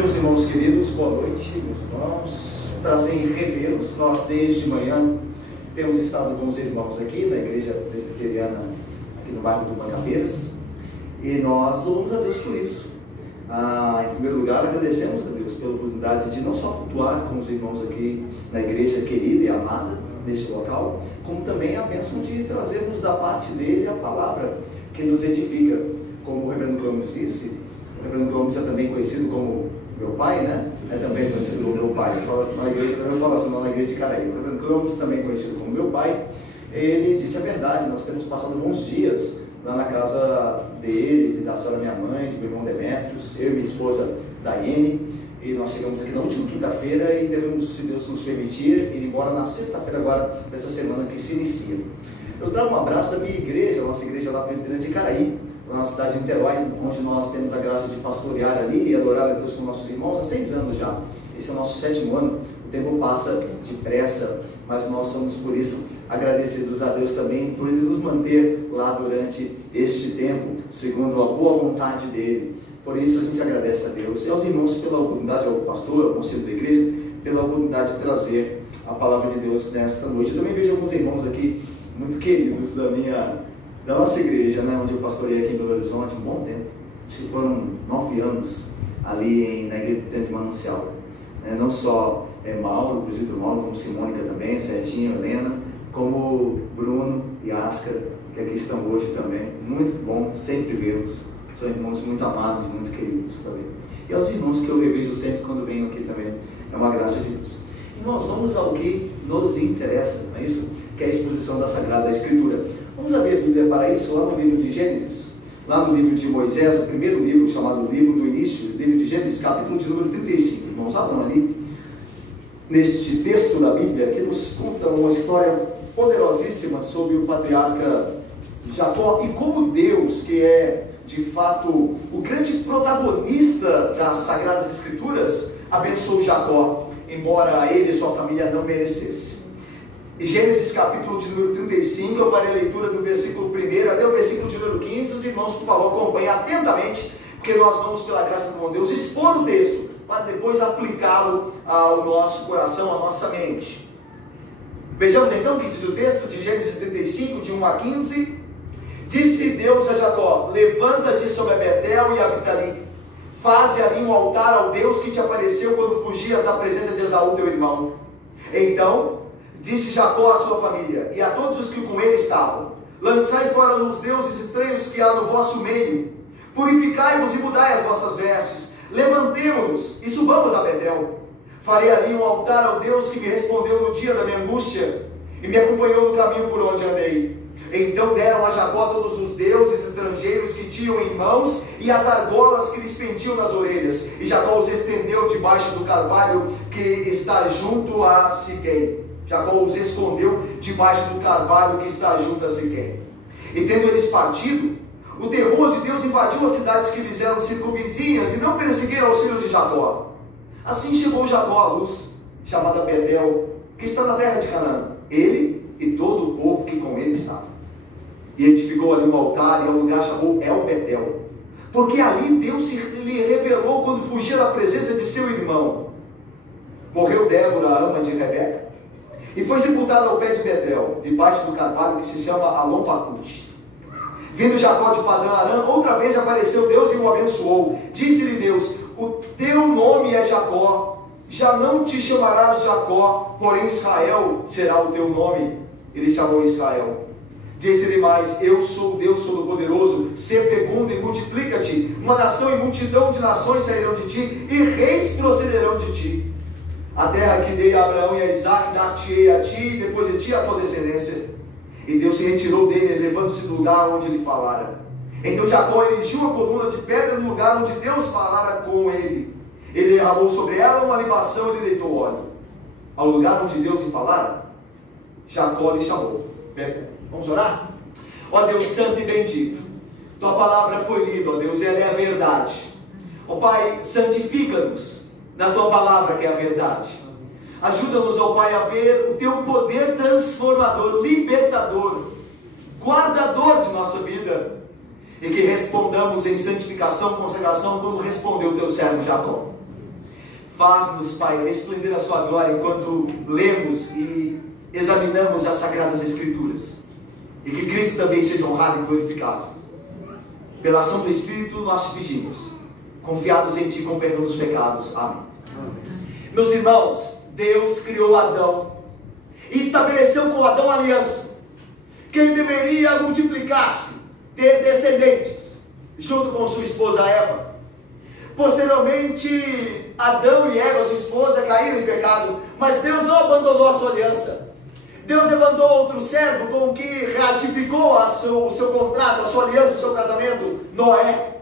Meus irmãos queridos, boa noite, meus irmãos. Prazer em revê-los. Nós, desde manhã, temos estado com os irmãos aqui na igreja presbiteriana, aqui no bairro do Mangabeiras, e nós louvamos a Deus por isso. Em primeiro lugar, agradecemos a Deus pela oportunidade de não só cultuar com os irmãos aqui na igreja querida e amada deste local, como também a bênção de trazermos da parte dele a palavra que nos edifica. Como o reverendo Gomes disse, o reverendo Gomes é também conhecido como meu pai, né? É também conhecido como meu pai. Eu falo assim, na igreja de Caraí. O reverendo Gomes, também conhecido como meu pai, ele disse a verdade. Nós temos passado bons dias lá na casa dele, da senhora minha mãe, de meu irmão Demétrios, eu e minha esposa Daiane, e nós chegamos aqui na última quinta-feira e devemos, se Deus nos permitir, ir embora na sexta-feira agora, dessa semana que se inicia. Eu trago um abraço da minha igreja, a nossa igreja lá presbiteriana de Caraí, na cidade de Niterói, onde nós temos a graça de pastorear ali e adorar a Deus com nossos irmãos há 6 anos já. Esse é o nosso 7º ano, o tempo passa depressa, mas nós somos por isso agradecidos a Deus também, por Ele nos manter lá durante este tempo, segundo a boa vontade dEle. Por isso a gente agradece a Deus e aos irmãos pela oportunidade, ao pastor, ao conselho da igreja, pela oportunidade de trazer a palavra de Deus nesta noite. Eu também vejo alguns irmãos aqui muito queridos da nossa igreja, né, onde eu pastorei aqui em Belo Horizonte um bom tempo. Acho que foram 9 anos ali na igreja de Manancial. Não só Mauro, o presbítero Mauro, como Simônica também, Serginho, Helena, como Bruno e Ascar, que aqui estão hoje também. Muito bom sempre vê-los. São irmãos muito amados e muito queridos também. E aos irmãos que eu revejo sempre quando venho aqui também. É uma graça de Deus. Irmãos, vamos ao que nos interessa, não é isso? Que é a exposição da Sagrada Escritura. Vamos abrir a Bíblia para isso, lá no livro de Gênesis, lá no livro de Moisés, o primeiro livro chamado Livro do Início, livro de Gênesis, capítulo de número 35. Irmãos, abram ali, neste texto da Bíblia, que nos conta uma história poderosíssima sobre o patriarca Jacó e como Deus, que é de fato o grande protagonista das Sagradas Escrituras, abençoou Jacó, embora ele e sua família não merecessem. Gênesis capítulo de número 35, eu farei a leitura do versículo 1 até o versículo de número 15, os irmãos, por favor, acompanhem atentamente, porque nós vamos, pela graça do bom Deus, expor o texto, para depois aplicá-lo ao nosso coração, à nossa mente. Vejamos então o que diz o texto de Gênesis 35, de 1 a 15. Disse Deus a Jacó: levanta-te sobre Betel e habita ali, faze ali um altar ao Deus que te apareceu quando fugias da presença de Esaú teu irmão. Então disse Jacó à sua família e a todos os que com ele estavam: lançai fora os deuses estranhos que há no vosso meio, purificai-vos e mudai as vossas vestes, levantemo-nos e subamos a Betel. Farei ali um altar ao Deus que me respondeu no dia da minha angústia e me acompanhou no caminho por onde andei. Então deram a Jacó todos os deuses estrangeiros que tinham em mãos e as argolas que lhes pendiam nas orelhas, e Jacó os estendeu debaixo do carvalho que está junto a Siquém. Jacó os escondeu debaixo do carvalho que está junto a Siquém. E tendo eles partido, o terror de Deus invadiu as cidades que lhes eram circunvizinhas, e não perseguiram os filhos de Jacó. Assim chegou Jacó à luz, chamada Betel, que está na terra de Canaã, ele e todo o povo que com ele estava. E edificou ali um altar, e ao lugar chamou El Betel, porque ali Deus lhe revelou quando fugia da presença de seu irmão. Morreu Débora, a ama de Rebeca, e foi sepultada ao pé de Betel, debaixo do carvalho que se chama Alon-Pacute. Vindo Jacó de Padã Arã, outra vez apareceu Deus e o abençoou. Disse-lhe Deus: o teu nome é Jacó, já não te chamarás Jacó, porém Israel será o teu nome. Ele chamou Israel. Disse-lhe mais: eu sou Deus Todo-Poderoso, sê fecundo e multiplica-te, uma nação e multidão de nações sairão de ti, e reis procederão de ti. A terra que dei a Abraão e a Isaque dar-te-ei a ti, e depois de ti a tua descendência. E Deus se retirou dele, levando-se do lugar onde ele falara. Então Jacó erigiu a coluna de pedra no lugar onde Deus falara com ele. Ele derramou sobre ela uma libação e lhe deitou óleo. Ao lugar onde Deus lhe falara, Jacó lhe chamou Betel. Vamos orar? Ó Deus santo e bendito, tua palavra foi lida, ó Deus, e ela é a verdade. Ó Pai, santifica-nos na tua palavra, que é a verdade. Ajuda-nos, ó Pai, a ver o teu poder transformador, libertador, guardador de nossa vida, e que respondamos em santificação, consagração, como respondeu o teu servo Jacó. Faz-nos, Pai, resplender a sua glória enquanto lemos e examinamos as Sagradas Escrituras. E que Cristo também seja honrado e glorificado. Pela ação do Espírito nós te pedimos, confiados em Ti com perdão dos pecados. Amém. Meus irmãos, Deus criou Adão e estabeleceu com Adão aliança, que ele deveria multiplicar-se, ter descendentes, junto com sua esposa Eva. Posteriormente, Adão e Eva, sua esposa, caíram em pecado, mas Deus não abandonou a sua aliança. Deus levantou outro servo com que ratificou o seu contrato, a sua aliança, o seu casamento, Noé.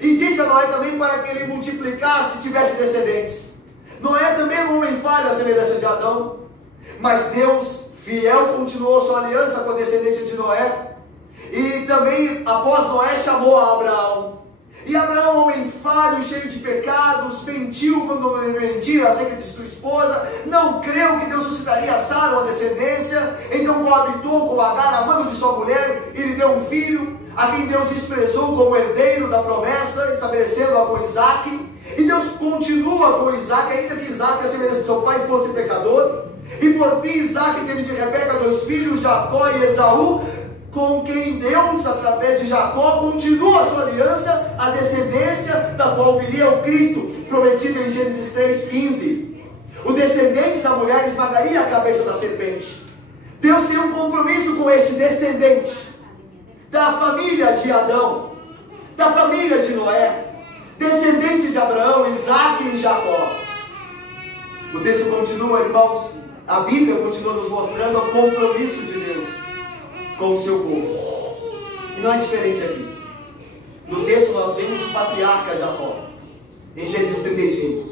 E disse a Noé também para que ele multiplicasse e tivesse descendentes. Noé também é um homem falho, à semelhança de Adão. Mas Deus, fiel, continuou sua aliança com a descendência de Noé. E também, após Noé, chamou a Abraão. E Abraão, homem falho, cheio de pecados, mentiu quando mentia acerca de sua esposa, não creu que Deus suscitaria a Sara, uma descendência, então coabitou com Agar, amando de sua mulher, e lhe deu um filho, a quem Deus desprezou como herdeiro da promessa, estabelecendo-a com Isaque. E Deus continua com Isaque, ainda que Isaque, a semelhança de seu pai, fosse pecador. E por fim, Isaque teve de Rebeca 2 filhos, Jacó e Esaú, com quem Deus, através de Jacó, continua a sua aliança, a descendência da qual viria o Cristo, prometido em Gênesis 3,15. O descendente da mulher esmagaria a cabeça da serpente. Deus tem um compromisso com este descendente, da família de Adão, da família de Noé, descendente de Abraão, Isaque e Jacó. O texto continua, irmãos, a Bíblia continua nos mostrando o compromisso de Deus com o seu povo. E não é diferente aqui. No texto nós vemos o patriarca Jacó, em Gênesis 35.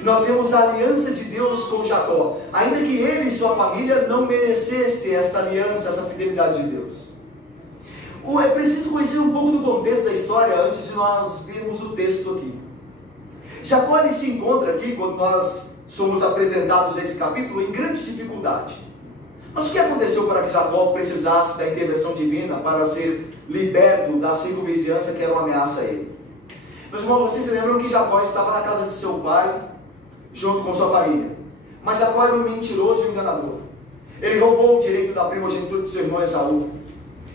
E nós temos a aliança de Deus com Jacó, ainda que ele e sua família não merecessem esta aliança, essa fidelidade de Deus. É preciso conhecer um pouco do contexto da história antes de nós vermos o texto aqui. Jacó ele se encontra aqui, quando nós somos apresentados nesse capítulo, em grande dificuldade. Mas o que aconteceu para que Jacó precisasse da intervenção divina para ser liberto da circunvizinhança que era uma ameaça a ele? Meus irmãos, vocês se lembram que Jacó estava na casa de seu pai, junto com sua família. Mas Jacó era um mentiroso e um enganador. Ele roubou o direito da primogenitura de seu irmão Esaú.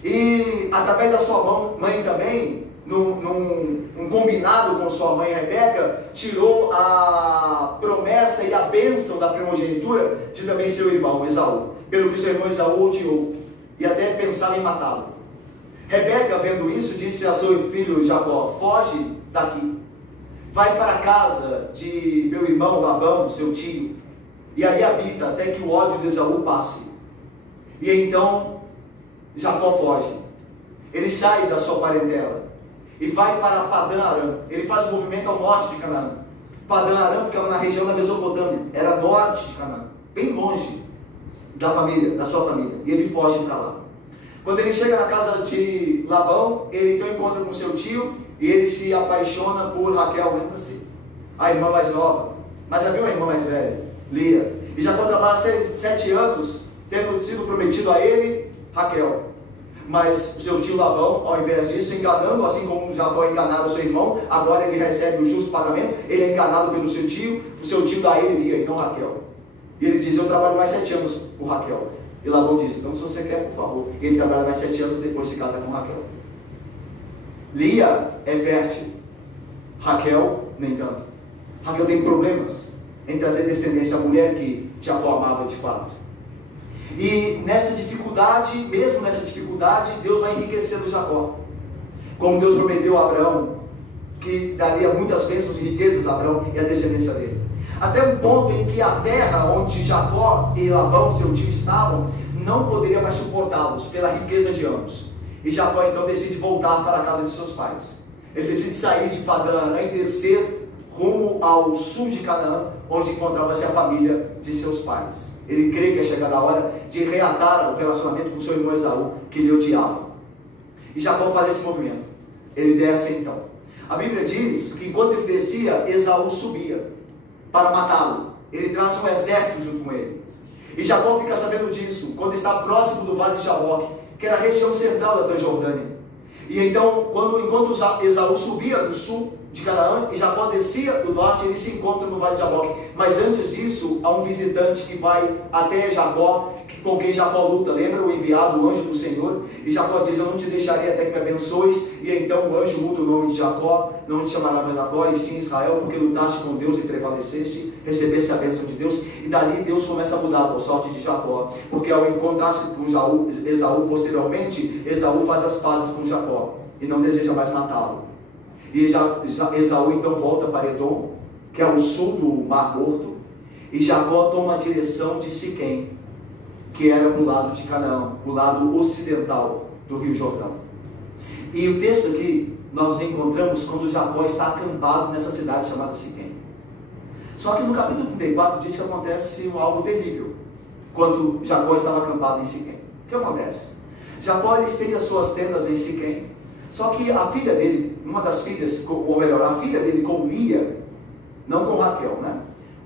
E através da sua mãe também, num combinado com sua mãe Rebeca, tirou a promessa e a bênção da primogenitura de também seu irmão Esaú, pelo que seu irmão Esaú odiou e até pensava em matá-lo. Rebeca, vendo isso, disse a seu filho Jacó: foge daqui, vai para a casa de meu irmão Labão, seu tio, e ali habita até que o ódio de Esaú passe. E então Jacó foge, ele sai da sua parentela e vai para Padã Aram. Ele faz um movimento ao norte de Canaã. Padã Aram ficava na região da Mesopotâmia, era norte de Canaã, bem longe da família, da sua família, e ele foge para lá. Quando ele chega na casa de Labão, ele então encontra com seu tio e ele se apaixona por Raquel, lembra-se? A irmã mais nova, mas havia uma irmã mais velha, Lia, e Jacó trabalha 7 anos, tendo sido prometido a ele Raquel. Mas o seu tio Labão, ao invés disso, enganando, assim como Jacó enganava o seu irmão, agora ele recebe o justo pagamento, ele é enganado pelo seu tio, o seu tio dá a ele Lia, então Raquel. E ele diz: eu trabalho mais 7 anos por Raquel. E Labão diz: então se você quer, por favor. E ele trabalha mais 7 anos, depois se casa com Raquel. Lia é fértil, Raquel nem tanto. Raquel tem problemas em trazer descendência, a mulher que Jacó amava de fato. E nessa dificuldade, mesmo nessa dificuldade, Deus vai enriquecendo Jacó, como Deus prometeu a Abraão, que daria muitas bênçãos e riquezas a Abraão e a descendência dele. Até um ponto em que a terra onde Jacó e Labão, seu tio, estavam, não poderia mais suportá-los pela riqueza de ambos. E Jacó então decide voltar para a casa de seus pais. Ele decide sair de Padã Aram e descer rumo ao sul de Canaã, onde encontrava-se a família de seus pais. Ele crê que é chegada a hora de reatar o relacionamento com seu irmão Esaú, que lhe odiava. E Jacó faz esse movimento. Ele desce então. A Bíblia diz que enquanto ele descia, Esaú subia para matá-lo. Ele traz um exército junto com ele. E Jacó fica sabendo disso quando está próximo do vale de Jaboque, que era a região central da Transjordânia. E então, enquanto Esaú subia do sul de Canaã e Jacó descia do norte, eles se encontram no Vale de Jaboque. Mas antes disso, há um visitante que vai até Jacó, com quem Jacó luta. Lembra o enviado, o anjo do Senhor? E Jacó diz: eu não te deixarei até que me abençoes. E então o anjo muda o nome de Jacó, não te chamará mais Jacó, e sim Israel, porque lutaste com Deus e prevaleceste, recebeste a bênção de Deus. E dali Deus começa a mudar a sorte de Jacó, porque ao encontrar-se com Esaú posteriormente, Esaú faz as pazes com Jacó e não deseja mais matá-lo. E Esaú então volta para Edom, que é o sul do Mar Morto, e Jacó toma a direção de Siquém, que era do lado de Canaã, o lado ocidental do Rio Jordão. E o texto aqui, nós nos encontramos quando Jacó está acampado nessa cidade chamada Siquém. Só que no capítulo 34 diz que acontece algo terrível, quando Jacó estava acampado em Siquém. O que acontece? Jacó ele estende as suas tendas em Siquém, só que a filha dele, uma das filhas, ou melhor, a filha dele com Lia, não com Raquel, né?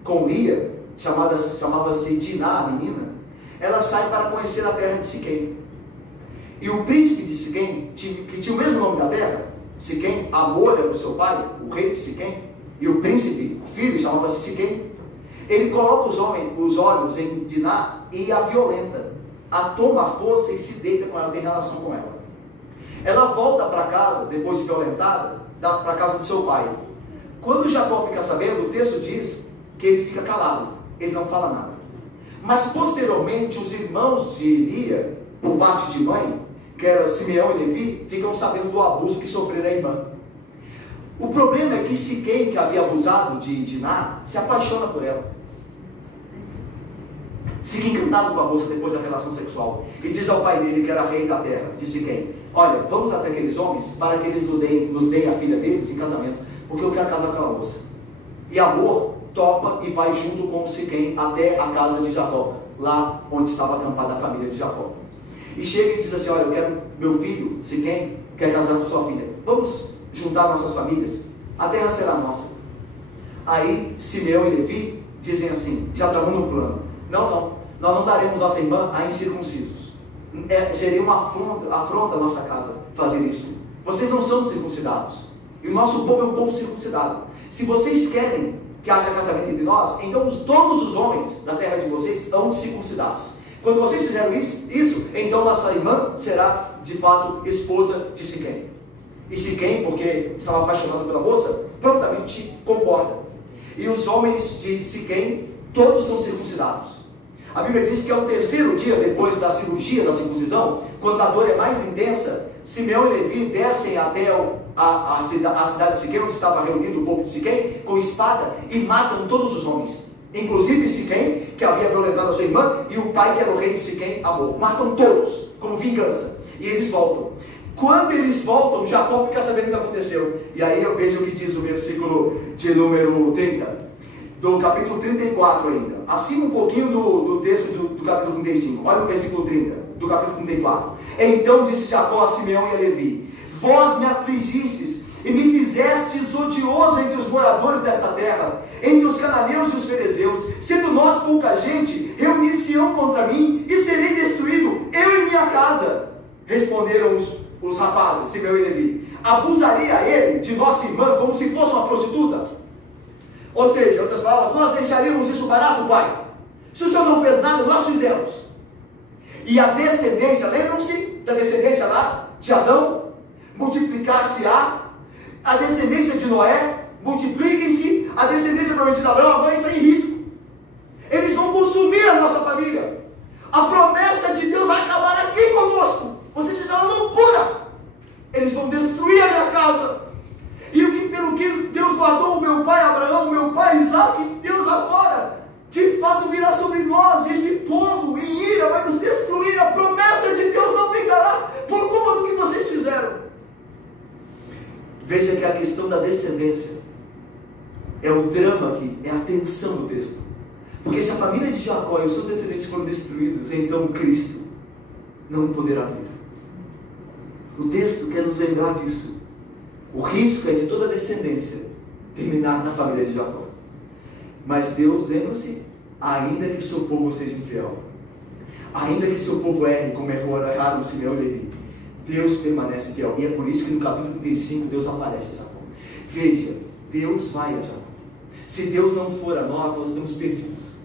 Com Lia, chamava-se Diná, a menina, ela sai para conhecer a terra de Siquém. E o príncipe de Siquém, que tinha o mesmo nome da terra, Siquém, Amor era o seu pai, o rei de Siquém, e o príncipe, o filho, chamava-se Siquém. Ele coloca os olhos em Diná e a violenta, a toma à força e se deita com ela, tem relação com ela. Ela volta para casa, depois de violentada, para a casa de seu pai. Quando Jacó fica sabendo, o texto diz que ele fica calado, ele não fala nada. Mas posteriormente, os irmãos de Lia, por parte de mãe, que eram Simeão e Levi, ficam sabendo do abuso que sofreram a irmã. O problema é que Siquém, que havia abusado de Diná, se apaixona por ela. Fica encantado com a moça depois da relação sexual. E diz ao pai dele, que era rei da terra, de Siquém: olha, vamos até aqueles homens, para que eles nos deem a filha deles em casamento, porque eu quero casar com aquela moça. E Amor topa e vai junto com Siquém até a casa de Jacó, lá onde estava acampada a família de Jacó. E chega e diz assim: olha, eu quero, meu filho, Siquém, quer casar com sua filha. Vamos juntar nossas famílias, a terra será nossa. Aí Simeão e Levi dizem assim, já tramando um plano: não, nós não daremos nossa irmã a incircuncisos. Seria uma afronta à nossa casa fazer isso. Vocês não são circuncidados, e o nosso povo é um povo circuncidado. Se vocês querem que haja casamento entre nós, então todos os homens da terra de vocês hão de circuncidados. Quando vocês fizeram isso, então nossa irmã será de fato esposa de Siquém. E Siquém, porque estava apaixonado pela moça, prontamente concorda. E os homens de Siquém, todos são circuncidados. A Bíblia diz que ao terceiro dia, depois da cirurgia da circuncisão, quando a dor é mais intensa, Simeão e Levi descem até a cidade de Siquém, onde estava reunido o povo de Siquém, com espada, e matam todos os homens, inclusive Siquém, que havia violentado a sua irmã, e o pai, que era o rei de Siquém, Amor. Matam todos, como vingança. E eles voltam. Quando eles voltam, Jacó fica sabendo o que aconteceu. E aí eu vejo o que diz o versículo de número 30, do capítulo 34 ainda. Acima um pouquinho do texto do capítulo 35. Olha o versículo 30, do capítulo 34. Então disse Jacó a Simeão e a Levi: vós me afligistes e me fizestes odioso entre os moradores desta terra, entre os cananeus e os ferezeus. Sendo nós pouca gente, reunir-se-ão contra mim, e serei destruído, eu e minha casa. Responderam os rapazes, Simeão e Levi: abusaria ele de nossa irmã como se fosse uma prostituta? Ou seja, em outras palavras, nós deixaríamos isso barato, pai? Se o senhor não fez nada, nós fizemos. E a descendência, lembram-se da descendência lá de Adão? Multiplicar-se-á. A descendência de Noé, multipliquem-se. A descendência prometida de Abraão agora está em risco. Eles vão consumir a nossa família. A promessa de Deus vai acabar aqui conosco. Vocês fizeram loucura. Eles vão destruir a minha casa. E pelo que Deus guardou o meu pai Abraão, o meu pai Isaac, Deus agora, de fato, virá sobre nós. Esse povo em ira vai nos destruir. A promessa de Deus não ficará por culpa do que vocês fizeram. Veja que a questão da descendência é o drama aqui, é a tensão do texto. Porque se a família de Jacó e os seus descendentes foram destruídos, então Cristo não poderá vir. O texto quer nos lembrar disso. O risco é de toda a descendência terminar na família de Jacó. Mas Deus, lembra-se, ainda que o seu povo seja infiel, ainda que o seu povo erre, como erraram Simeão e Levi, Deus permanece fiel. E é por isso que no capítulo 35 Deus aparece a Jacó. Veja, Deus vai a Jacó. Se Deus não for a nós, nós estamos perdidos.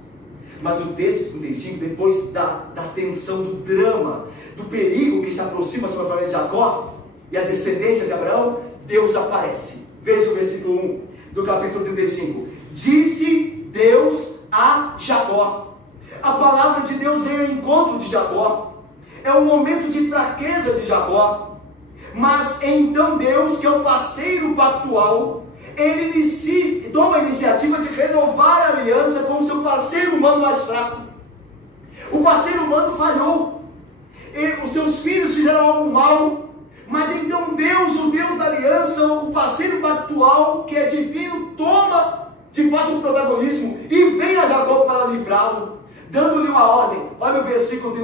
Mas o texto 35, depois da tensão, do drama, do perigo que se aproxima sobre a família de Jacó e a descendência de Abraão, Deus aparece. Veja o versículo 1 do capítulo 35. Disse Deus a Jacó. A palavra de Deus veio ao encontro de Jacó. É um momento de fraqueza de Jacó. Mas então Deus, que é o parceiro pactual, ele toma a iniciativa de renovar a aliança com o seu parceiro humano mais fraco. O parceiro humano falhou. E os seus filhos fizeram algo mal. Mas então Deus, o Deus da aliança, o parceiro pactual, que é divino, toma de fato o protagonismo e vem a Jacó para livrá-lo, dando-lhe uma ordem. Olha o versículo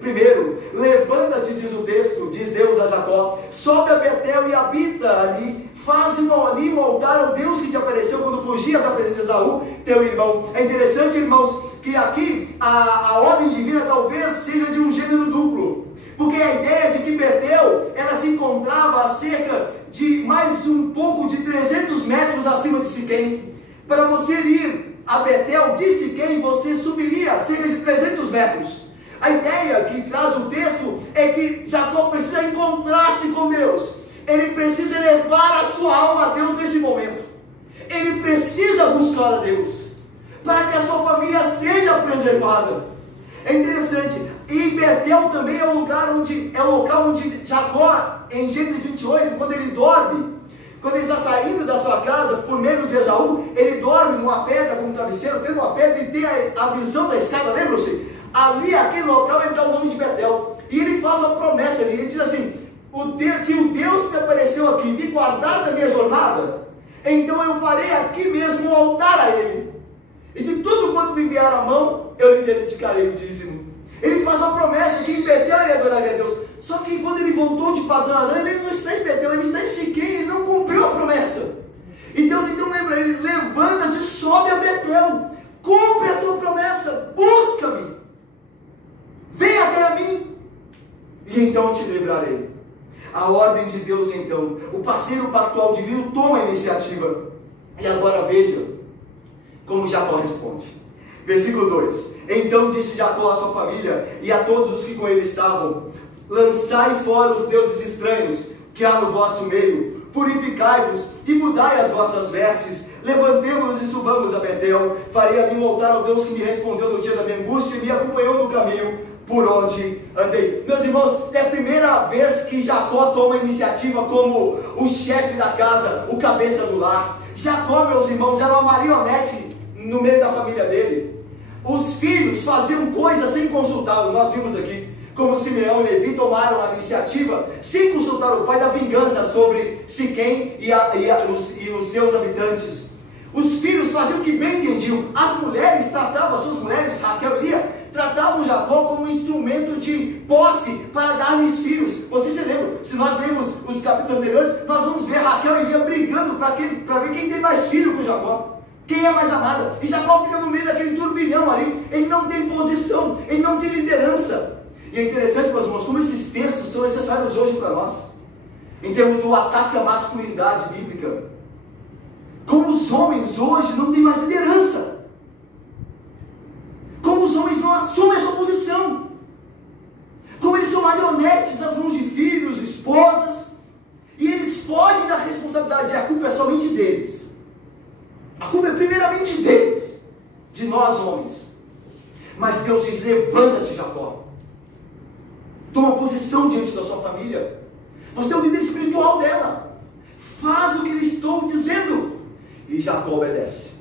primeiro. Levanta-te, diz o texto, diz Deus a Jacó, sobe a Betel e habita ali, faz ali um altar ao Deus que te apareceu quando fugias da presença de Esaú, teu irmão. É interessante, irmãos, que aqui a ordem divina talvez seja de um gênero duplo, porque a ideia de que Betel, ela se encontrava a cerca de mais um pouco de 300 metros acima de Siquém. Para você ir a Betel de Siquém, você subiria cerca de 300 metros. A ideia que traz o texto é que Jacó precisa encontrar-se com Deus. Ele precisa levar a sua alma a Deus nesse momento. Ele precisa buscar a Deus, para que a sua família seja preservada. É interessante, e Betel também é o local onde Jacó, em Gênesis 28, quando ele dorme, quando ele está saindo da sua casa por meio de Esaú, ele dorme numa pedra com um travesseiro, tendo uma pedra e tem a visão da escada, lembram-se? Ali, aquele local, ele dá o nome de Betel, e ele faz uma promessa ali, ele diz assim, se o Deus que me apareceu aqui me guardar da minha jornada, então eu farei aqui mesmo um altar a ele, e de tudo quanto me vier à mão, eu lhe dedicarei o dízimo. Ele faz uma promessa de que em Betel ele adoraria a Deus. Só que quando ele voltou de Padã Arã, ele não está em Betel, ele está em Siquém, ele não cumpriu a promessa. E Deus então lembra ele, levanta-te, sobe a Betel, cumpre a tua promessa, busca-me, vem até a mim, e então eu te livrarei. A ordem de Deus então, o parceiro pactual divino toma a iniciativa. E agora veja como Jacó responde. Versículo 2. Então disse Jacó à sua família e a todos os que com ele estavam, lançai fora os deuses estranhos que há no vosso meio, purificai-vos e mudai as vossas vestes, levantemo-nos e subamos a Betel, farei ali um altar ao Deus que me respondeu no dia da minha angústia e me acompanhou no caminho por onde andei. Meus irmãos, é a primeira vez que Jacó toma a iniciativa como o chefe da casa, o cabeça do lar. Jacó, meus irmãos, era uma marionete no meio da família dele. Os filhos faziam coisas sem consultá-lo. Nós vimos aqui como Simeão e Levi tomaram a iniciativa sem consultar o pai da vingança sobre Siquém e os seus habitantes. Os filhos faziam o que bem entendiam. As mulheres tratavam, as suas mulheres, Raquel e Lia, tratavam Jacó como um instrumento de posse para dar-lhes filhos. Vocês se lembram? Se nós lemos os capítulos anteriores, nós vamos ver Raquel e Lia brigando para ver quem tem mais filho com Jacó. Quem é mais amada? E Jacó fica no meio daquele turbilhão ali. Ele não tem posição, ele não tem liderança. E é interessante, meus irmãos, como esses textos são necessários hoje para nós, em termos do ataque à masculinidade bíblica. Como os homens hoje não têm mais liderança. Como os homens não assumem a sua posição. Como eles são marionetes nas mãos de filhos, esposas. E eles fogem da responsabilidade. A culpa é somente deles. A culpa é primeiramente deles, de nós homens. Mas Deus diz, levanta-te, Jacó. Toma posição diante da sua família. Você é o líder espiritual dela. Faz o que lhe estou dizendo. E Jacó obedece.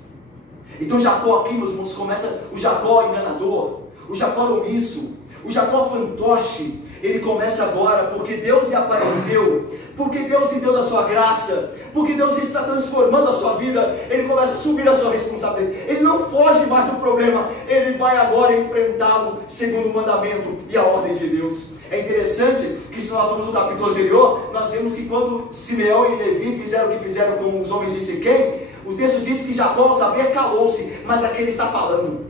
Então Jacó aqui, meus irmãos, começa o Jacó enganador, o Jacó omisso, o Jacó fantoche. Ele começa agora, porque Deus lhe apareceu, porque Deus lhe deu da sua graça, porque Deus está transformando a sua vida. Ele começa a assumir a sua responsabilidade. Ele não foge mais do problema, ele vai agora enfrentá-lo segundo o mandamento e a ordem de Deus. É interessante que, se nós vamos no capítulo anterior, nós vemos que quando Simeão e Levi fizeram o que fizeram com os homens de Siquém, o texto diz que Jacó, ao saber, calou-se, mas aqui ele está falando.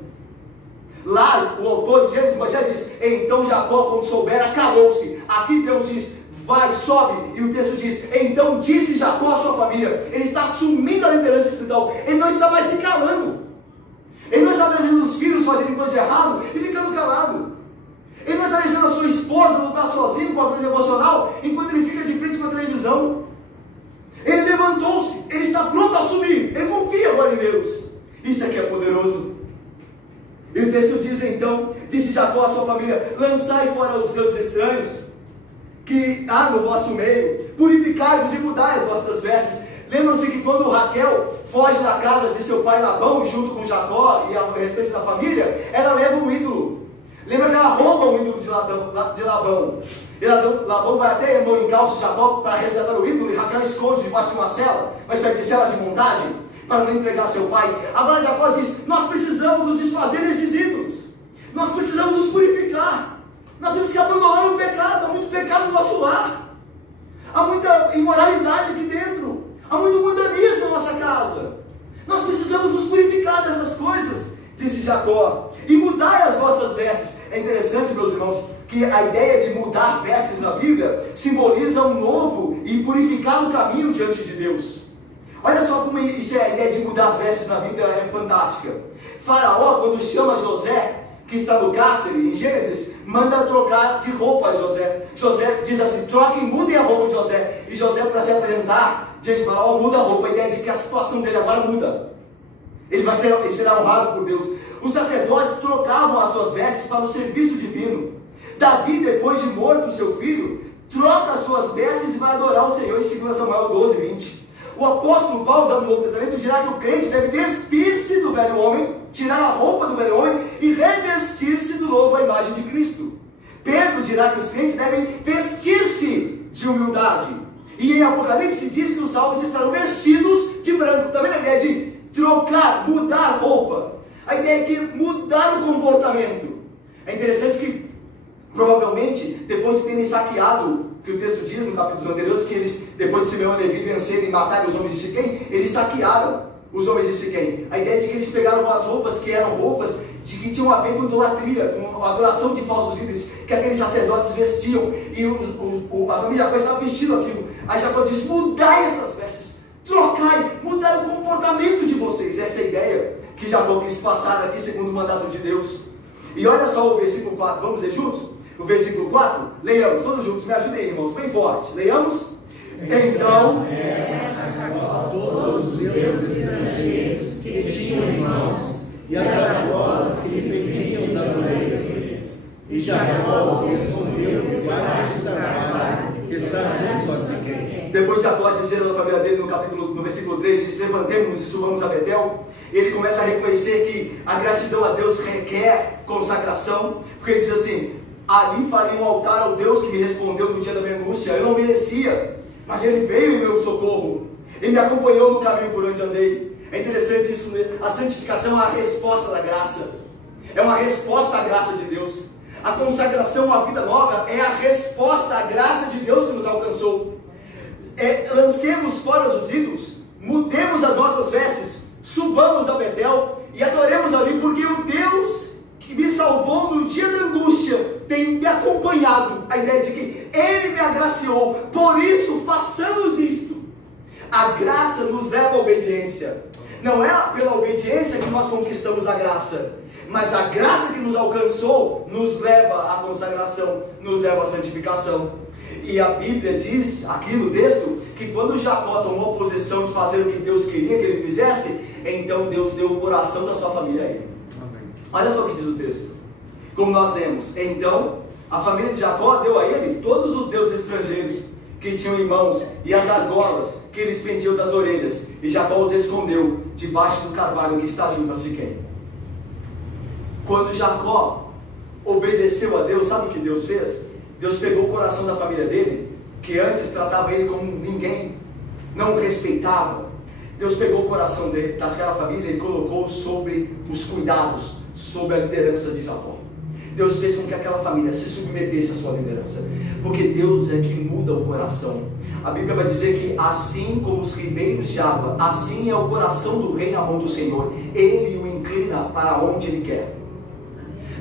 Lá, o autor de Gênesis, Moisés diz, então Jacó, quando soubera, calou-se. Aqui Deus diz, vai, sobe, e o texto diz, então disse Jacó à sua família. Ele está assumindo a liderança espiritual, ele não está mais se calando, ele não está vendo os filhos fazerem coisa de errado e ficando calado, ele não está deixando a sua esposa lutar sozinho com a vida devocional, enquanto ele fica de frente para a televisão. Ele levantou-se, ele está pronto a assumir, ele confia agora em Deus. Isso aqui é poderoso. E o texto diz então, disse Jacó à sua família, lançai fora os deuses estranhos, que há no vosso meio, purificai-vos e mudai as vossas vestes. Lembram-se que quando Raquel foge da casa de seu pai Labão, junto com Jacó e o restante da família, ela leva um ídolo. Lembra que ela rouba um ídolo de Labão. E Labão vai até no encalço de Jacó para resgatar o ídolo, e Raquel esconde debaixo de uma cela, uma espécie de cela de montagem, para não entregar seu pai. Agora Jacó diz, nós precisamos nos desfazer desses ídolos, nós precisamos nos purificar, nós temos que abandonar o pecado. Há muito pecado no nosso lar, há muita imoralidade aqui dentro, há muito mundanismo na nossa casa, nós precisamos nos purificar dessas coisas, disse Jacó, e mudai as vossas vestes. É interessante, meus irmãos, que a ideia de mudar vestes na Bíblia simboliza um novo e purificado caminho diante de Deus. Olha só como isso é, a ideia de mudar as vestes na Bíblia é fantástica. Faraó, quando chama José, que está no cárcere, em Gênesis, manda trocar de roupa a José. José diz assim, troquem, mudem a roupa de José. E José, para se apresentar diante de Faraó, muda a roupa. A ideia de que a situação dele agora muda. Ele será honrado por Deus. Os sacerdotes trocavam as suas vestes para o serviço divino. Davi, depois de morto seu filho, troca as suas vestes e vai adorar o Senhor, em 2 Samuel 12, 20. O apóstolo Paulo, no Novo Testamento, dirá que o crente deve despir-se do velho homem, tirar a roupa do velho homem e revestir-se do novo à imagem de Cristo. Pedro dirá que os crentes devem vestir-se de humildade. E em Apocalipse diz que os salvos estarão vestidos de branco. Também a ideia de trocar, mudar a roupa. A ideia é que mudar o comportamento. É interessante que, provavelmente, depois de terem saqueado, que o texto diz no capítulo anterior, que eles, depois de Simeão e Levi vencerem e matarem os homens de Siquém, eles saquearam os homens de Siquém. A ideia é de que eles pegaram as roupas que eram roupas de que tinham a ver com idolatria, com a adoração de falsos ídolos, que aqueles sacerdotes vestiam, e a família Jacó estava vestindo aquilo. Aí Jacó diz, mudai essas vestes, trocai, mudai o comportamento de vocês. Essa é a ideia que Jacó quis passar aqui segundo o mandato de Deus. E olha só o versículo 4, vamos ler juntos? O versículo 4, leiamos, todos juntos, me ajudem aí, irmãos, bem forte, leiamos. Então, todos os deuses estrangeiros que tinham em mãos, e as argolas que lhe pendiam das orelhas deles. E Jacó os escondeu debaixo de Tamar, que está junto a Siquém. Depois Jacó dizer à família dele no versículo 3, diz, levantemos e subamos a Betel. Ele começa a reconhecer que a gratidão a Deus requer consagração, porque ele diz assim, ali farei um altar ao Deus que me respondeu no dia da minha angústia. Eu não merecia, mas Ele veio em meu socorro. Ele me acompanhou no caminho por onde andei. É interessante isso, né? A santificação é uma resposta da graça. É uma resposta à graça de Deus. A consagração à vida nova é a resposta à graça de Deus que nos alcançou. Lancemos fora os ídolos, mudemos as nossas vestes, subamos a Betel e adoremos ali, porque o Deus que me salvou no dia da angústia tem me acompanhado. A ideia de que Ele me agraciou, por isso façamos isto. A graça nos leva à obediência. Não é pela obediência que nós conquistamos a graça, mas a graça que nos alcançou nos leva à consagração, nos leva à santificação. E a Bíblia diz, aqui no texto, que quando Jacó tomou a posição de fazer o que Deus queria que ele fizesse, então Deus deu o coração da sua família a ele. Amém. Olha só o que diz o texto. Como nós lemos, então a família de Jacó deu a ele todos os deuses estrangeiros que tinham em mãos e as argolas que eles pendiam das orelhas, e Jacó os escondeu debaixo do carvalho que está junto a Siquém. Quando Jacó obedeceu a Deus, sabe o que Deus fez? Deus pegou o coração da família dele, que antes tratava ele como ninguém, não o respeitava. Deus pegou o coração dele, daquela família, e colocou sobre os cuidados, sobre a liderança de Jacó. Deus fez com que aquela família se submetesse à sua liderança, porque Deus é que muda o coração. A Bíblia vai dizer que assim como os ribeiros de água, assim é o coração do rei na mão do Senhor, Ele o inclina para onde Ele quer.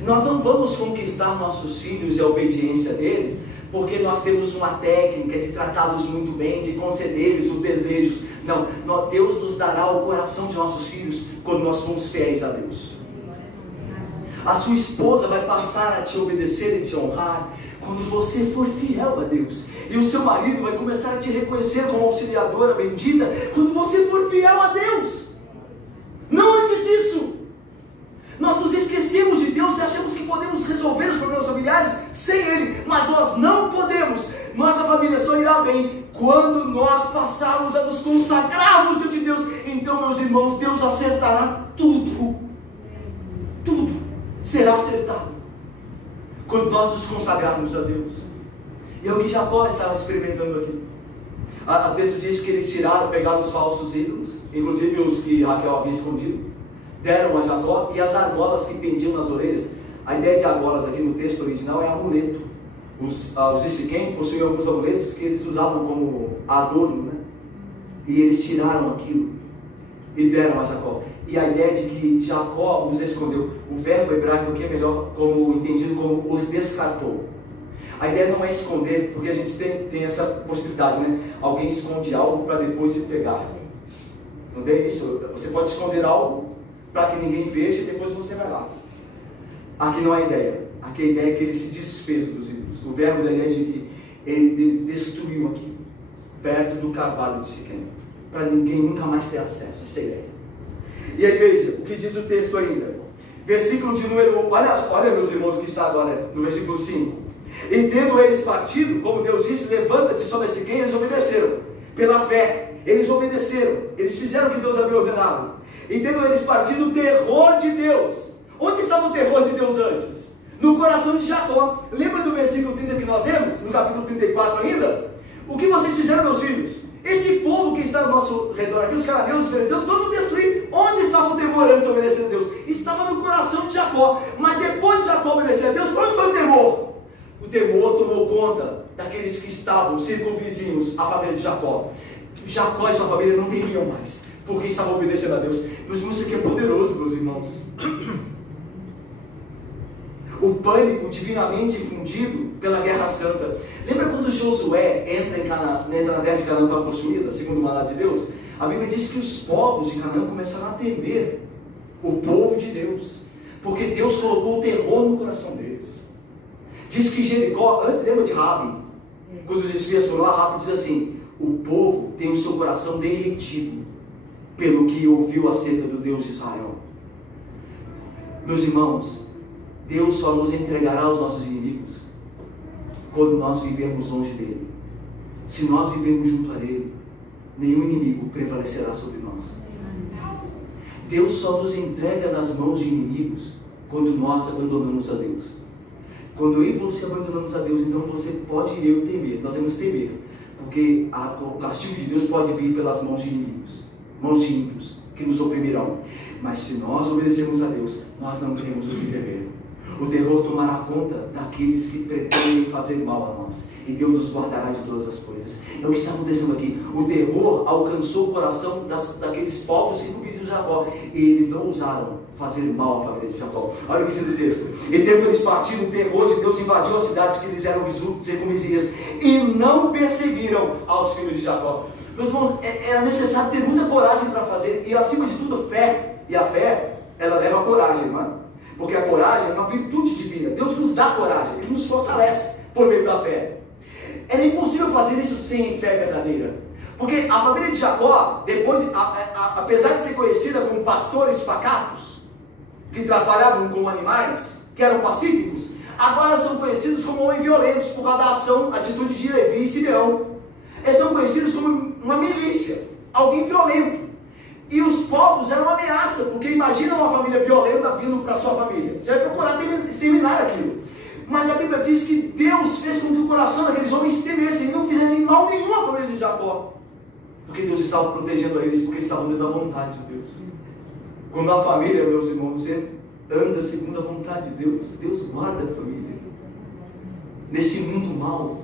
Nós não vamos conquistar nossos filhos e a obediência deles porque nós temos uma técnica de tratá-los muito bem, de conceder-lhes os desejos. Não, Deus nos dará o coração de nossos filhos quando nós formos fiéis a Deus. A sua esposa vai passar a te obedecer e te honrar quando você for fiel a Deus. E o seu marido vai começar a te reconhecer como auxiliadora bendita quando você for fiel a Deus. Não antes disso. Nós nos esquecemos de Deus e achamos que podemos resolver os problemas familiares sem Ele, mas nós não podemos. Nossa família só irá bem quando nós passarmos a nos consagrarmos diante de Deus. Então, meus irmãos, Deus acertará tudo. Tudo será acertado quando nós nos consagrarmos a Deus. E é o que Jacó estava experimentando aqui. O texto diz que eles pegaram os falsos ídolos, inclusive os que Raquel havia escondido, deram a Jacó, e as argolas que pendiam nas orelhas. A ideia de argolas aqui no texto original é amuleto. Os de Siquém possuíam alguns amuletos que eles usavam como adorno, né? E eles tiraram aquilo e deram a Jacó. E a ideia de que Jacó os escondeu, o verbo hebraico aqui é melhor entendido como os descartou. A ideia não é esconder, porque a gente tem essa possibilidade, né? Alguém esconde algo para depois ir pegar. Não tem isso? Você pode esconder algo para que ninguém veja e depois você vai lá. Aqui não é a ideia. Aqui a ideia é que ele se desfez dos ídolos. O verbo da ideia é de que ele destruiu aqui, perto do carvalho de Siquém, para ninguém nunca mais ter acesso. Essa é a ideia. E aí veja o que diz o texto ainda. Versículo de número... Olha meus irmãos, o que está agora no versículo 5. E tendo eles partido, como Deus disse, levanta-te sobre Siquém, eles obedeceram. Pela fé, eles obedeceram. Eles fizeram o que Deus havia ordenado. E tendo eles partido, o terror de Deus. Onde estava o terror de Deus antes? No coração de Jacó. Lembra do versículo 30 que nós lemos? No capítulo 34 ainda? O que vocês fizeram, meus filhos? Esse povo que está ao nosso redor aqui, os cananeus, os filisteus, vamos destruir. Onde estava o temor antes de obedecer a Deus? Estava no coração de Jacó. Mas depois de Jacó obedecer a Deus, para onde foi o temor? O temor tomou conta daqueles que estavam circunvizinhos à família de Jacó. Jacó e sua família não temiam mais, porque estavam obedecendo a Deus. Meus irmãos, isso aqui é poderoso, meus irmãos. O pânico divinamente infundido pela guerra santa. Lembra quando Josué entra na terra de Canaã para possuí-la, segundo o mandato de Deus? A Bíblia diz que os povos de Canaã começaram a temer o povo de Deus, porque Deus colocou o terror no coração deles. Diz que Jericó, antes lembra de Rabi, quando os espias foram lá, Rabi diz assim: o povo tem o seu coração derretido pelo que ouviu acerca do Deus de Israel. Meus irmãos, Deus só nos entregará os nossos inimigos quando nós vivermos longe dele. Se nós vivermos junto a ele, nenhum inimigo prevalecerá sobre nós. Deus só nos entrega nas mãos de inimigos quando nós abandonamos a Deus. Quando eu e você abandonamos a Deus, então você pode e eu temer. Nós devemos temer, porque o castigo de Deus pode vir pelas mãos de inimigos, mãos de ímpios, que nos oprimirão. Mas se nós obedecermos a Deus, nós não temos o que temer. O terror tomará conta daqueles que pretendem fazer mal a nós, e Deus nos guardará de todas as coisas. É o que está acontecendo aqui. O terror alcançou o coração daqueles povos circunvizinhos de Jacó, e eles não ousaram fazer mal à família de Jacó. Olha o que diz o texto: e tendo eles partido, o terror de Deus invadiu as cidades que lhes eram circunvizinhas, e não perseguiram aos filhos de Jacó. Meus irmãos, era necessário ter muita coragem para fazer, e acima de tudo fé. E a fé, ela leva a coragem, não é? Porque a coragem é uma virtude divina. Deus nos dá coragem, Ele nos fortalece por meio da fé. Era impossível fazer isso sem fé verdadeira. Porque a família de Jacó, depois, apesar de ser conhecida como pastores pacatos, que trabalhavam com animais, que eram pacíficos, agora são conhecidos como homens violentos por causa da atitude de Levi e Simeão. Eles são conhecidos como uma milícia, alguém violento. E os povos eram uma ameaça, porque imagina uma família violenta vindo para a sua família. Você vai procurar exterminar aquilo. Mas a Bíblia diz que Deus fez com que o coração daqueles homens temessem e não fizessem mal nenhum à família de Jacó. Porque Deus estava protegendo eles, porque eles estavam dentro da vontade de Deus. Quando a família, meus irmãos, anda segundo a vontade de Deus, Deus guarda a família. Nesse mundo mal,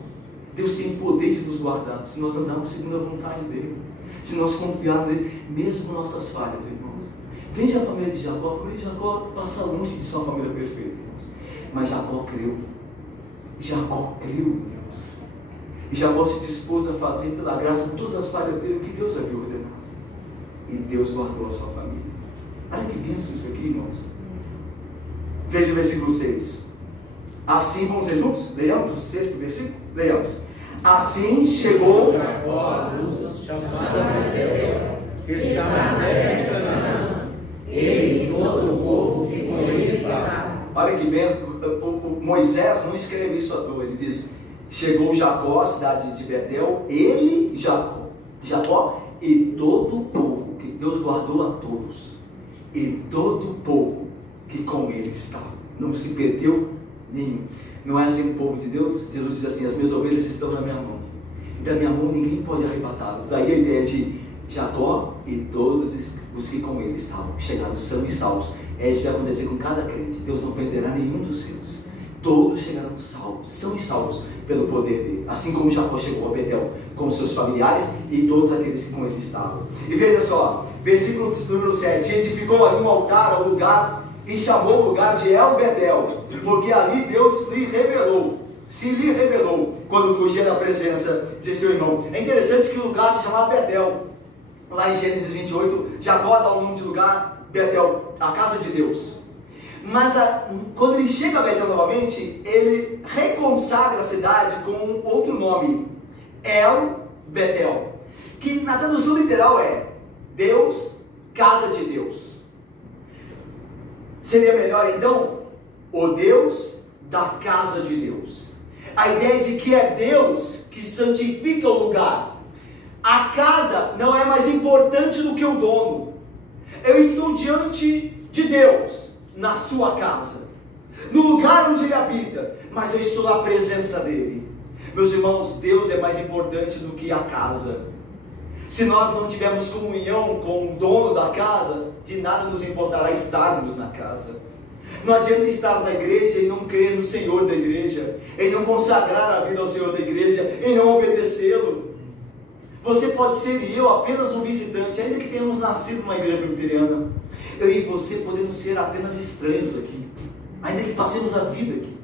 Deus tem o poder de nos guardar, se nós andarmos segundo a vontade dEle. Se nós confiarmos nele, mesmo com nossas falhas, irmãos. Veja a família de Jacó. A família de Jacó passa longe de sua família perfeita, irmãos. Mas Jacó creu. Jacó creu, irmãos. E Jacó se dispôs a fazer, pela graça, com todas as falhas dele, o que Deus havia ordenado. E Deus guardou a sua família. Olha que bênção isso aqui, irmãos. Veja o versículo 6. Assim, vamos ler juntos? Leiamos o 6º versículo? Leiamos. Assim chegou Jacó a luz, chamada Betel, que está na terra de Canaã, ele e todo o povo que com ele está. Olha que bênção. Moisés não escreve isso à toa. Ele diz: chegou Jacó à cidade de Betel, ele, Jacó e todo o povo, que Deus guardou a todos, e todo o povo que com ele estava. Não se perdeu nenhum. Não é assim o povo de Deus? Jesus diz assim: as minhas ovelhas estão na minha mão, e da minha mão ninguém pode arrebatá-las. Daí a ideia de Jacó e todos os que com ele estavam, chegaram são e salvos. É isso que vai acontecer com cada crente. Deus não perderá nenhum dos seus. Todos chegaram salvos, são e salvos pelo poder dele. Assim como Jacó chegou a Betel com seus familiares e todos aqueles que com ele estavam. E veja só, versículo número 7. Edificou ali um altar ao lugar e chamou o lugar de El Betel, porque ali Deus se lhe revelou quando fugia da presença de seu irmão. É interessante que o lugar se chamava Betel. Lá em Gênesis 28, Jacó dá o nome de lugar Betel, a casa de Deus. Mas quando ele chega a Betel novamente, ele reconsagra a cidade com outro nome, El Betel, que na tradução literal é Deus, casa de Deus. Seria melhor então, o Deus da casa de Deus. A ideia de que é Deus que santifica o lugar. A casa não é mais importante do que o dono. Eu estou diante de Deus, na sua casa, no lugar onde ele habita, mas eu estou na presença dele. Meus irmãos, Deus é mais importante do que a casa. Se nós não tivermos comunhão com o dono da casa, de nada nos importará estarmos na casa. Não adianta estar na igreja e não crer no Senhor da igreja, e não consagrar a vida ao Senhor da igreja, e não obedecê-lo. Você pode ser e eu apenas um visitante, ainda que tenhamos nascido numa igreja presbiteriana. Eu e você podemos ser apenas estranhos aqui, ainda que passemos a vida aqui.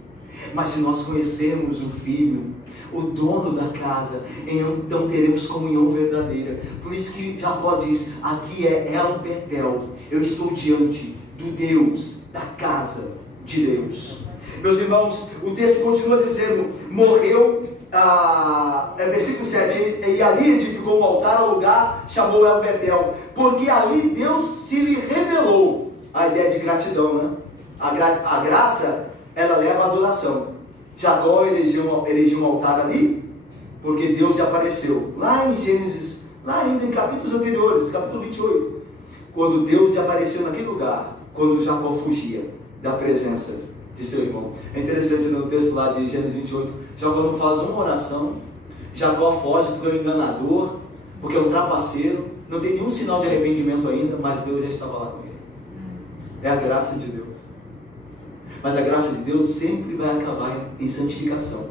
Mas se nós conhecermos o Filho, o dono da casa, então teremos comunhão verdadeira. Por isso que Jacó diz: aqui é El Betel, eu estou diante do Deus da casa de Deus. Meus irmãos, o texto continua dizendo: morreu, versículo 7, e ali edificou um altar ao lugar, chamou El Betel, porque ali Deus se lhe revelou. A ideia de gratidão, né? A graça, ela leva à adoração. Jacó erigiu um altar ali, porque Deus lhe apareceu. Lá em Gênesis, lá ainda em capítulos anteriores, capítulo 28, quando Deus lhe apareceu naquele lugar, quando Jacó fugia da presença de seu irmão. É interessante no texto lá de Gênesis 28, Jacó não faz uma oração, Jacó foge porque é um enganador, porque é um trapaceiro, não tem nenhum sinal de arrependimento ainda, mas Deus já estava lá com ele. É a graça de Deus. Mas a graça de Deus sempre vai acabar em santificação.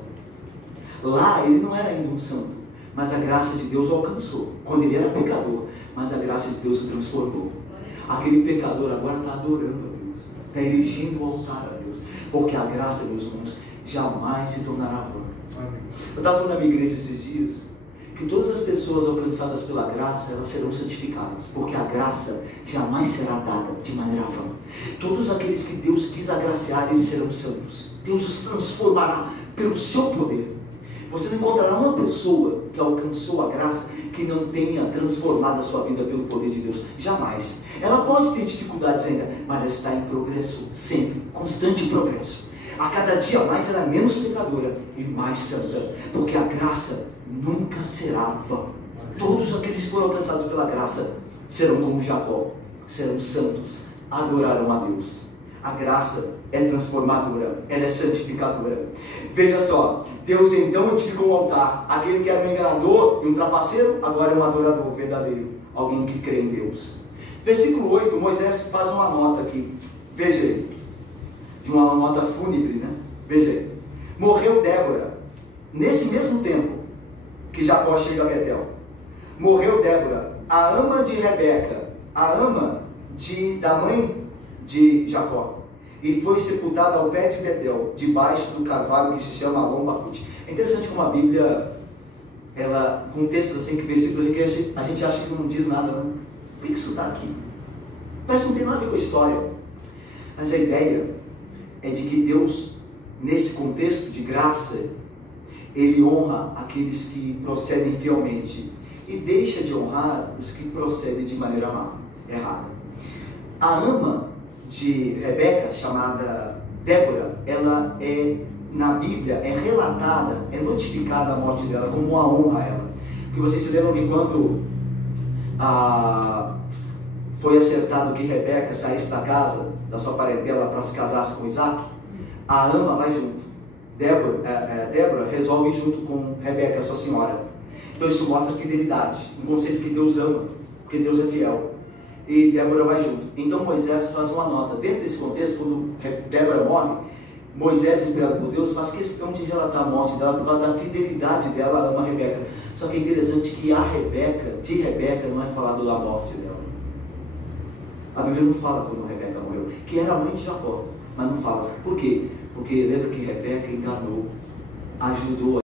Lá ele não era ainda um santo, mas a graça de Deus o alcançou, quando ele era pecador, mas a graça de Deus o transformou. Aquele pecador agora está adorando a Deus, está erigindo o altar a Deus, porque a graça, meus irmãos, jamais se tornará vã. Eu estava falando na minha igreja esses dias, que todas as pessoas alcançadas pela graça, elas serão santificadas, porque a graça jamais será dada de maneira vã. Todos aqueles que Deus quis agraciar, eles serão santos. Deus os transformará pelo seu poder. Você não encontrará uma pessoa que alcançou a graça que não tenha transformado a sua vida pelo poder de Deus. Jamais. Ela pode ter dificuldades ainda, mas ela está em progresso, sempre, constante progresso. A cada dia mais ela é menos pecadora e mais santa, porque a graça nunca será vã. Todos aqueles que foram alcançados pela graça serão como Jacó, serão santos, adorarão a Deus. A graça é transformadora, ela é santificadora. Veja só, Deus então edificou um altar. Aquele que era um enganador e um trapaceiro, agora é um adorador verdadeiro, alguém que crê em Deus. Versículo 8, Moisés faz uma nota aqui, veja aí, de uma nota fúnebre, né? Veja aí, morreu Débora, nesse mesmo tempo que Jacó chega a Betel. Morreu Débora, a ama de Rebeca, a ama da mãe de Jacó, e foi sepultada ao pé de Betel, debaixo do carvalho que se chama Alon Bakut. É interessante como a Bíblia ela, com textos assim, que versículos que a gente acha que não diz nada, não. Por que isso está aqui? Parece que não tem nada a ver com a história. Mas a ideia é de que Deus, nesse contexto de graça, Ele honra aqueles que procedem fielmente e deixa de honrar os que procedem de maneira errada. A ama de Rebeca, chamada Débora, ela na Bíblia é relatada, é notificada a morte dela como uma honra a ela. Porque vocês se lembram que quando foi acertado que Rebeca saísse da casa, da sua parentela, para se casar com Isaac, a ama vai junto. Débora resolve ir junto com Rebeca, sua senhora. Então isso mostra fidelidade, um conceito que Deus ama, porque Deus é fiel. E Débora vai junto. Então Moisés faz uma nota. Dentro desse contexto, quando Débora morre, Moisés, inspirado por Deus, faz questão de relatar a morte dela por causa da fidelidade dela, ama Rebeca. Só que é interessante que de Rebeca não é falado da morte dela. A Bíblia não fala quando Rebeca morreu, que era a mãe de Jacó, mas não fala. Por quê? Porque lembra que Rebeca enganou, ajudou